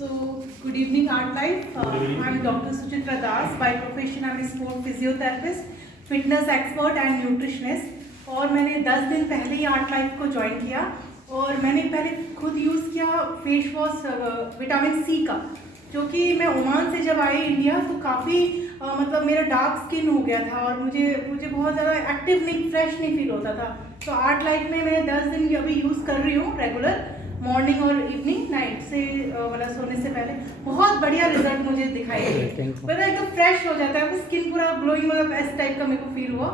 So, good evening, Art Life. I'm Dr. Suchitra Das. By profession, I'm a sport physiotherapist, fitness expert and nutritionist. और मैंने 10 दिन पहले ही art life को join किया और मैंने पहले खुद यूज़ किया फेस वॉश विटामिन सी का, जो कि मैं ओमान से जब आई इंडिया तो काफ़ी मतलब मेरा डार्क स्किन हो गया था और मुझे बहुत ज़्यादा एक्टिव नहीं, फ्रेश नहीं फील होता था। तो आर्ट लाइफ में मैं 10 दिन अभी यूज़ कर रही हूँ रेगुलर, मॉर्निंग और इवनिंग, नाइट से मतलब सोने से पहले। बहुत बढ़िया रिजल्ट मुझे दिखाई दिए, मतलब एकदम फ्रेश हो जाता है, स्किन पूरा ग्लोइंग, मतलब इस टाइप का मेरे को फील हुआ।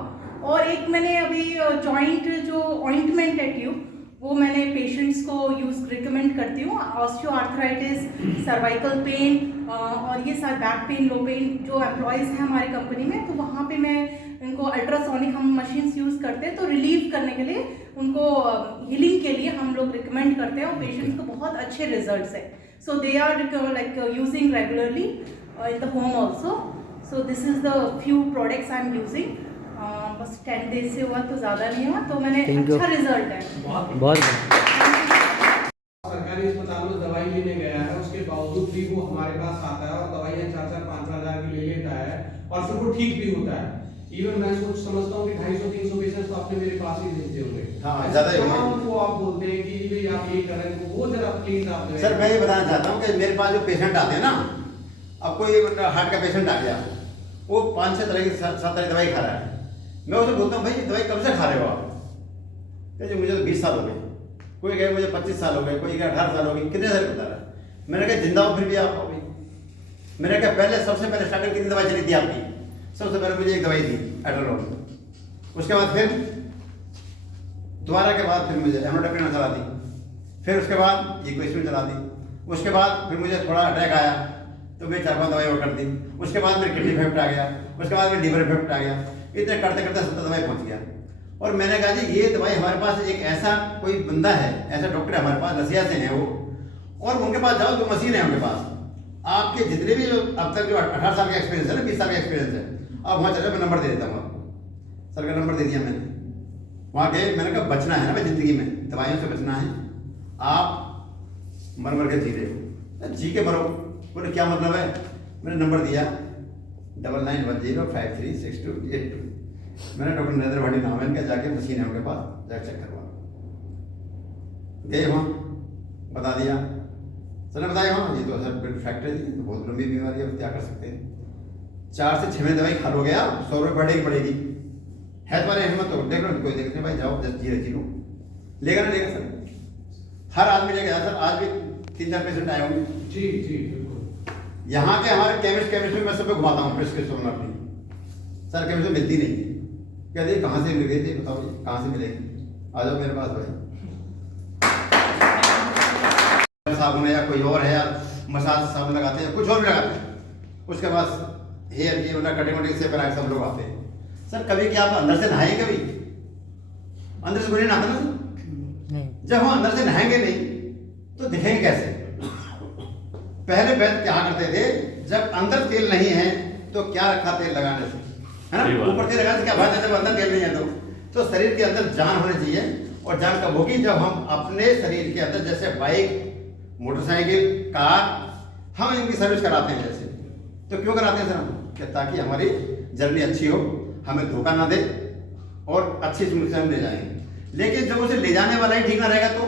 और एक मैंने अभी जॉइंट जो ऑइंटमेंट है ट्यूब, वो मैंने पेशेंट्स को यूज़ रिकमेंड करती हूँ। ऑस्टियो आर्थराइटिस, सर्वाइकल पेन और ये सारे बैक पेन, लो पेन, जो एम्प्लॉयज़ हैं हमारी कंपनी में, तो वहाँ पे मैं इनको अल्ट्रासोनिक हम मशीन्स यूज़ करते हैं, तो रिलीव करने के लिए, उनको हीलिंग के लिए हम लोग रिकमेंड करते हैं और पेशेंट्स को बहुत अच्छे रिजल्ट्स है। So they are like using regularly in the home also. So this is the few products I am using. बस 10 डेज से हुआ, तो ज़्यादा नहीं हुआ, तो मैंने अच्छा रिजल्ट है। बहुत सरकारी अस्पताल में दवाई लेने गया है, उसके बावजूद भी वो हमारे पास आता है और दवाइयाँ 4-5 हज़ार की ले लेता है और फिर वो ठीक भी होता है। इवन मैं सोच समझता हूँ कि 250-300 पेशेंट्स तो आपने मेरे पास ही भेजे होंगे। हाँ, ज़्यादा ही होंगे। उनको आप बोलते हैं कि भाई आप ये कर रहे हैं, वो जरा प्लीज आप सर मैं ये बताना चाहता हूँ कि मेरे पास जो पेशेंट आते हैं ना, अब कोई हार्ट का पेशेंट आ गया, वो 5-6 तरह की 7 तरह की दवाई खा रहा है। मैं उसे बोलता हूँ भाई दवाई कब से खा रहे हो आप? कहते मुझे तो 20 साल हो गए, कोई कहे मुझे 25 साल हो गए, कोई कहे 18 साल हो गए, कितने साल बता रहा है। मैंने कहा जिंदा हो फिर भी आप अभी। मैंने कहा पहले सबसे पहले स्टार्टिंग कितनी दवाई चली थी आपकी? सबसे पहले मुझे एक दवाई दी एड्रोनोल, उसके बाद फिर दोबारा के बाद फिर मुझे एमोडाक्लोप्रिड चला दी, फिर उसके बाद इक्वेस्ट्रिन चला दी, उसके बाद फिर मुझे थोड़ा अटैक आया तो मैं 4-5 दवाई और कर दी, उसके बाद फिर किडनी इफेक्ट आ गया, उसके बाद फिर लीवर इफेक्ट आ गया, इतने करते करते 70 दवाई पहुंच गया। और मैंने कहा जी ये दवाई हमारे पास एक ऐसा कोई बंदा है, ऐसा डॉक्टर है हमारे पास, रसिया से है वो, और उनके पास जाओ तो मशीन है उनके पास, आपके जितने भी जो अब तक जो 18 साल का एक्सपीरियंस है ना, 20 साल का एक्सपीरियंस है, आप वहाँ चले, मैं नंबर दे देता हूँ आपको। सर का नंबर दे दिया मैंने, वहाँ गए, मैंने कहा बचना है ना भाई ज़िंदगी में, दवाइयों से बचना है, आप मर मर के जी रहे हो, जी के मरो। बोले क्या मतलब है? मैंने नंबर दिया 9910536282। मैंने डॉक्टर नरेंद्र भाटी नाम है इनका, जाके मशीन है उनके पास, जाके चेक करवा। गए वहाँ, बता दिया, सर ने बताया हाँ ये तो सर बिल्कुल फैक्ट है जी, तो बहुत लंबी बीमारी है, क्या कर सकते हैं। 4 से 6 महीने दवाई खा लो गया, 100 रुपये बढ़ेगी पड़ेगी, है तुम्हारी हिम्मत तो देख लो, कोई देखते भाई जाओ जस्ट जी लो, लेगा ना लेगा सर, हर आदमी लेके जाए सर। आज भी 3-4 पेशेंट आए होंगे जी जी बिल्कुल। यहाँ के हमारे केमिस्ट में मैं सब घुमाता हूँ प्रिस्क्रिप्शन अपनी, सर केमिस्ट मिलती नहीं है, कहते कहाँ से मिल गई थी बताओ जी, कहाँ से मिलेगी, आ जाओ मेरे पास भाई। साबुन है या कोई और है या मसाज साबुन लगाते हैं, कुछ और भी लगाते हैं, उसके बाद हेयर की मतलब कटिंग वटिंग से बना सब लोग आते हैं। सर कभी क्या आप अंदर से नहाए? कभी अंदर से कोई नहीं नहाता ना, जब हम अंदर से नहाएंगे नहीं तो दिखेंगे कैसे? पहले वैद्य क्या करते थे, जब अंदर तेल नहीं है तो क्या रखा तेल लगाने से, है ना, ऊपर तेल लगाने से क्या बात है, जब अंदर तेल नहीं है तो शरीर के अंदर जान होनी चाहिए। और जान कब होगी? जब हम अपने शरीर के अंदर, जैसे बाइक, मोटरसाइकिल, कार, हम इनकी सर्विस कराते हैं जैसे, तो क्यों कराते हैं सर हम? कि ताकि हमारी जर्नी अच्छी हो, हमें धोखा ना दे और अच्छी स्मूथ से हम ले जाएंगे। लेकिन जब उसे ले जाने वाला ही ठीक ना रहेगा तो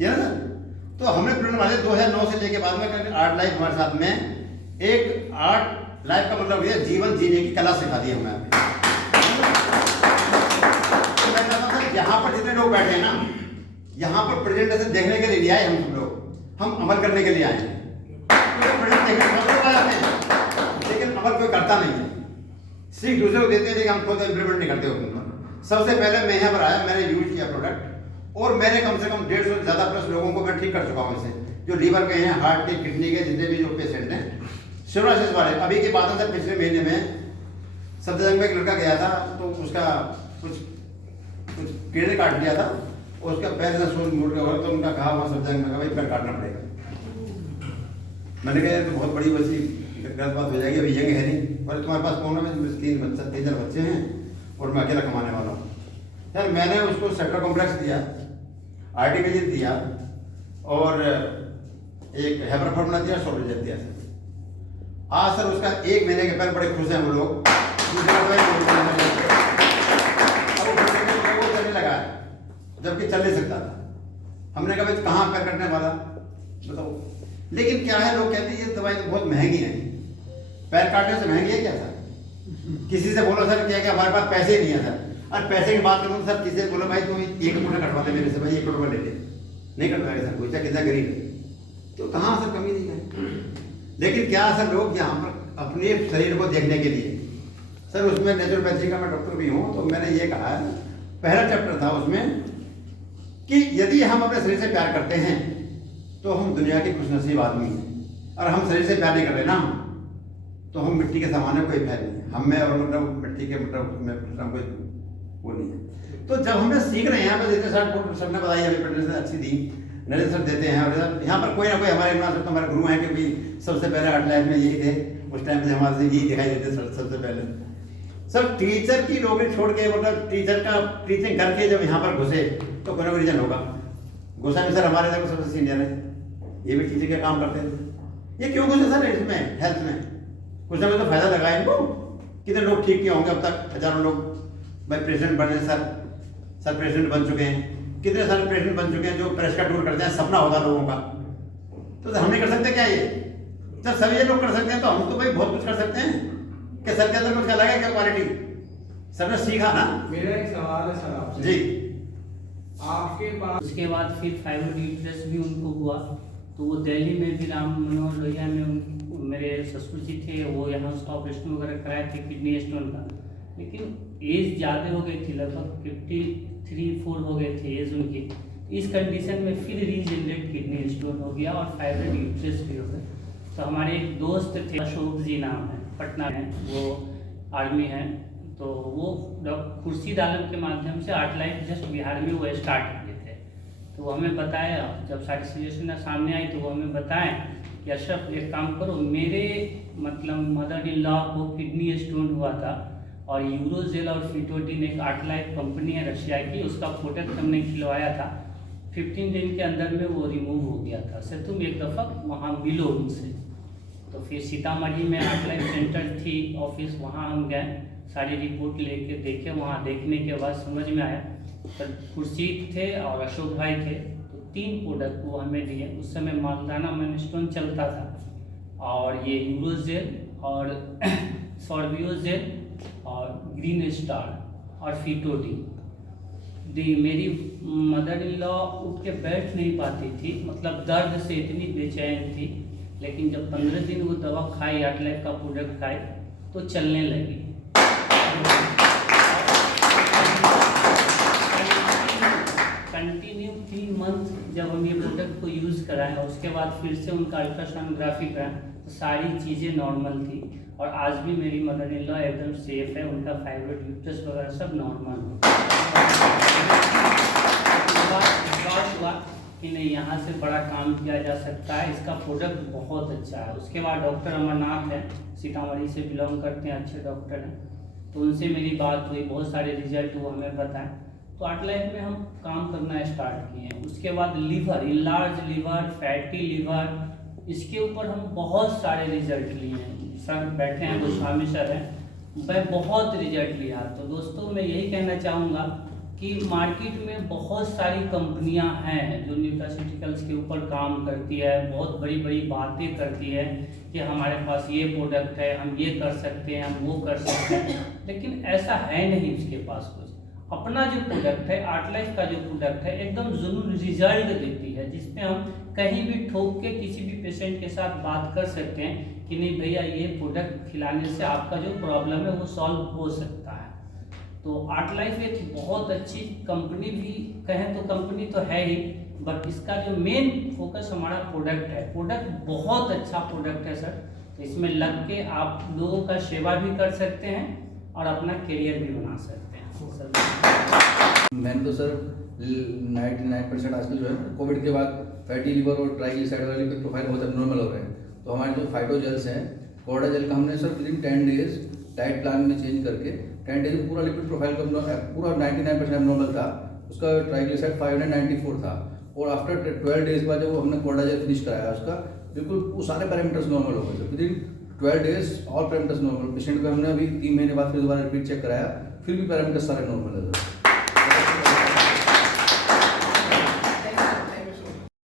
ना सर, तो हमने प्रोग्राम वाले 2009 से लेके बाद में आर्ट लाइफ हमारे साथ में एक आर्ट लाइफ का मतलब ये जीवन जीने की कला सिखा दी हमें। यहाँ पर जितने लोग बैठे हैं ना, यहाँ पर प्रेजेंटेशन देखने के लिए आए हम सब लोग, हम अमल करने के लिए आए हैं। लेकिन अमल कोई करता नहीं है, सीख दूसरे को देते हैं लेकिन हम खुद इम्प्लीमेंट नहीं करते हो। सबसे पहले मैं यहाँ पर आया, मैंने यूज किया प्रोडक्ट और मैंने कम से कम 150 से ज़्यादा प्लस लोगों को मैं ठीक कर चुका हूँ इसे, जो लीवर के हैं, हार्ट के, किडनी के, जितने भी जो पेशेंट हैं, सोरासिस वाले। अभी की बात है सर, पिछले महीने में सफदरजंग में एक लड़का गया था, तो उसका कुछ कीड़े काट लिया था, उसका पैर से सूज मुड़ गया, तो उनका कहा वहाँ सफदरजंग में, भाई पैर काटना पड़ेगा। मैंने कहा तो बहुत बड़ी वैसी गलत बात हो जाएगी, अभी यंग है नहीं, और तुम्हारे पास कौन है? 3-4 बच्चे हैं और मैं अकेला कमाने वाला हूँ। यार मैंने उसको सेक्टर कॉम्प्लेक्स दिया, आर्टिफिशियल दिया और एक हेबर फॉर्मूला दिया, सोल्यूशन दिया सर। आज सर उसका 1 महीने के बाद बड़े खुश हैं वो लोग। दूसरी दवाई वो चलने लगा है, जबकि चल नहीं सकता था। हमने कहा भाई कहाँ पैर कटने वाला बताओ। लेकिन क्या है, लोग कहते हैं ये दवाई तो बहुत महंगी है। पैर काटने से महंगी है क्या सर? किसी से बोलो सर क्या हमारे पास पैसे ही नहीं है सर, और पैसे की बात करूँ सर, किसी से बोलो भाई तुम 1 करोड़ कटवाते मेरे से, भाई 1 करोड़ ले ले, नहीं कटवाएगा सर कोई, चाहे कितना गरीब है। तो कहाँ सर कमी नहीं है। लेकिन क्या सर लोग यहाँ पर अपने शरीर को देखने के लिए सर, उसमें नेचुरोपैथी का मैं डॉक्टर भी हूँ, तो मैंने ये कहा है, पहला चैप्टर था उसमें कि यदि हम अपने शरीर से प्यार करते हैं तो हम दुनिया के खुशनसीब आदमी हैं, और हम शरीर से प्यार नहीं कर रहे ना तो हम मिट्टी के सामान है, कोई फैल नहीं है हम में, और मतलब मिट्टी के मतलब कोई वो नहीं है। तो जब हम सीख रहे हैं, जैसे सर ने बताई अभी प्रेजेंटेशन अच्छी दी, नरेंद्र सर देते हैं, और यहाँ पर कोई ना कोई हमारे तो हमारे गुरु हैं कि भाई सबसे पहले आर्ट लाइफ में यही थे, उस टाइम से हमारे से यही दिखाई देते सबसे पहले। सर टीचर की नौकरी छोड़ के, मतलब टीचर का टीचिंग करके जब यहाँ पर घुसे तो कोई ना कोई रीजन होगा। गोस्वामी सर हमारे देखो सबसे सीनियर है, ये भी टीचर का काम करते थे। ये क्यों घुसे सर इसमें, हेल्थ में? कुछ ना कुछ तो फायदा लगा इनको। कितने लोग ठीक किए होंगे अब तक, हजारों लोग भाई प्रेसिडेंट बने सर प्रेसिडेंट बन चुके हैं, कितने सारे प्रेसिडेंट बन चुके हैं जो प्रेस का टूर करते हैं, सपना होता लोगों का। तो हम नहीं कर सकते क्या ये? जब सभी ये लोग कर सकते हैं तो हम तो भाई बहुत कुछ कर सकते हैं। क्या सर के अंदर कुछ अलग है क्या क्वालिटी? सर ने सीखा ना। मेरा एक सवाल है सर आपसे जी, आपके पास उसके बाद फिर फाइब्रोइड भी उनको हुआ, तो वो दिल्ली में भी राम मनोहर लोहिया में मेरे ससुर जी थे, वो यहाँ उसका ऑपरेशन वगैरह कराए थे किडनी स्टोन का। लेकिन एज ज़्यादा हो गई थी, लगभग 53-4 हो गए थे एज उनकी। इस कंडीशन में फिर रीजनरेट किडनी स्टोन हो गया और फाइब्रोइड यूट्रस भी हो गए। तो हमारे एक दोस्त थे, अशोक जी नाम है, पटना में, वो आर्मी हैं, तो वो डॉक्टर खुर्शीद आलम के माध्यम से आर्ट लाइफ जस्ट बिहार में वो स्टार्ट किए थे। तो वो हमें बताया, जब सारी सिचुएशन सामने आई तो वो हमें बताएं कि अशरफ एक काम करो, मेरे मतलब मदर इन लॉ को किडनी स्टोन हुआ था और यूरोजेल और फिटोडिन एक आर्ट लाइफ कंपनी है रशिया की, उसका प्रोडक्ट हमने खिलवाया था, 15 दिन के अंदर में वो रिमूव हो गया था। सर तुम एक दफ़ा वहाँ मिलो उनसे। तो फिर सीतामढ़ी में आर्ट लाइफ सेंटर थी ऑफिस, वहाँ हम गए, सारी रिपोर्ट लेके देखे। वहाँ देखने के बाद समझ में आया, पर खुर्शीद थे और अशोक भाई थे, तो 3 प्रोडक्ट वो हमें दिए। उस समय मालदाना मैनस्टोन चलता था, और ये यूरोजेल और सॉर्बियोजेल और ग्रीन स्टार और फिटोडिन दी। मेरी मदर इन लॉ उठ के बैठ नहीं पाती थी, मतलब दर्द से इतनी बेचैन थी। लेकिन जब 15 दिन वो दवा खाई, आर्ट लाइफ का प्रोडक्ट खाई, तो चलने लगी। कंटिन्यू 3 मंथ जब हम ये प्रोडक्ट को यूज़ कराएं, उसके बाद फिर से उनका अल्ट्रासाउनोग्राफी कराएं, तो सारी चीज़ें नॉर्मल थी। और आज भी मेरी मदर इन लॉ एकदम सेफ है, उनका फाइब्रोइड यूट्रस वगैरह सब नॉर्मल हुआ कि नहीं, यहाँ से बड़ा काम किया जा सकता है, इसका प्रोडक्ट बहुत अच्छा है। उसके बाद डॉक्टर अमरनाथ है, सीतामढ़ी से बिलोंग करते हैं, अच्छे डॉक्टर हैं, तो उनसे मेरी बात हुई, बहुत सारे रिजल्ट वो हमें बताएं। तो आर्ट लाइफ में हम काम करना स्टार्ट किए। उसके बाद liver, enlarge liver, fatty liver, इसके ऊपर हम बहुत सारे रिजल्ट लिए हैं। सर बैठे हैं, गोस्वामी सर हैं, मैं बहुत रिजल्ट लिया। तो दोस्तों मैं यही कहना चाहूँगा कि मार्केट में बहुत सारी कंपनियां हैं जो न्यूट्रास्यूटिकल्स के ऊपर काम करती है, बहुत बड़ी बड़ी बातें करती है कि हमारे पास ये प्रोडक्ट है, हम ये कर सकते हैं, हम वो कर सकते हैं, लेकिन ऐसा है नहीं उसके पास कुछ। अपना जो प्रोडक्ट है, आर्ट लाइफ का जो प्रोडक्ट है, एकदम जरूर रिजल्ट देती है, जिसमें हम कहीं भी ठोक के किसी भी पेशेंट के साथ बात कर सकते हैं कि नहीं भैया ये प्रोडक्ट खिलाने से आपका जो प्रॉब्लम है वो सॉल्व हो सकता है। तो आर्ट लाइफ एक बहुत अच्छी कंपनी भी कहें तो कंपनी तो है ही, बट इसका जो मेन फोकस हमारा प्रोडक्ट है। प्रोडक्ट बहुत अच्छा प्रोडक्ट है सर, तो इसमें लग के आप लोगों का सेवा भी कर सकते हैं और अपना करियर भी बना सकते हैं। मैंने तो सर 99% आजकल जो है कोविड के बाद फैटी लीवर और ट्राइग्लिसराइड वाली प्रोफाइल बहुत एबनॉर्मल हो रहे हैं। तो हमारे जो फाइटोजेल्स हैं, कोर्डा जेल का हमने sir within 10 days diet plan में चेंज करके 10 डेज में पूरा लिपिड प्रोफाइल का पूरा 99% एबनॉर्मल था। उसका ट्राइग्लिसराइड 594 था और आफ्टर 12 डेज बाद जब वो हमने कोडाजेल फिनिश कराया उसका बिल्कुल वो सारे पैरामीटर्स नॉर्मल हो गए sir. With in 12 days all parameters normal. Patient को हमने अभी 3 महीने बाद फिर दोबारा रिपीट चेक कराया, फिर भी पैरामीटर्स सारे नॉर्मल है सर।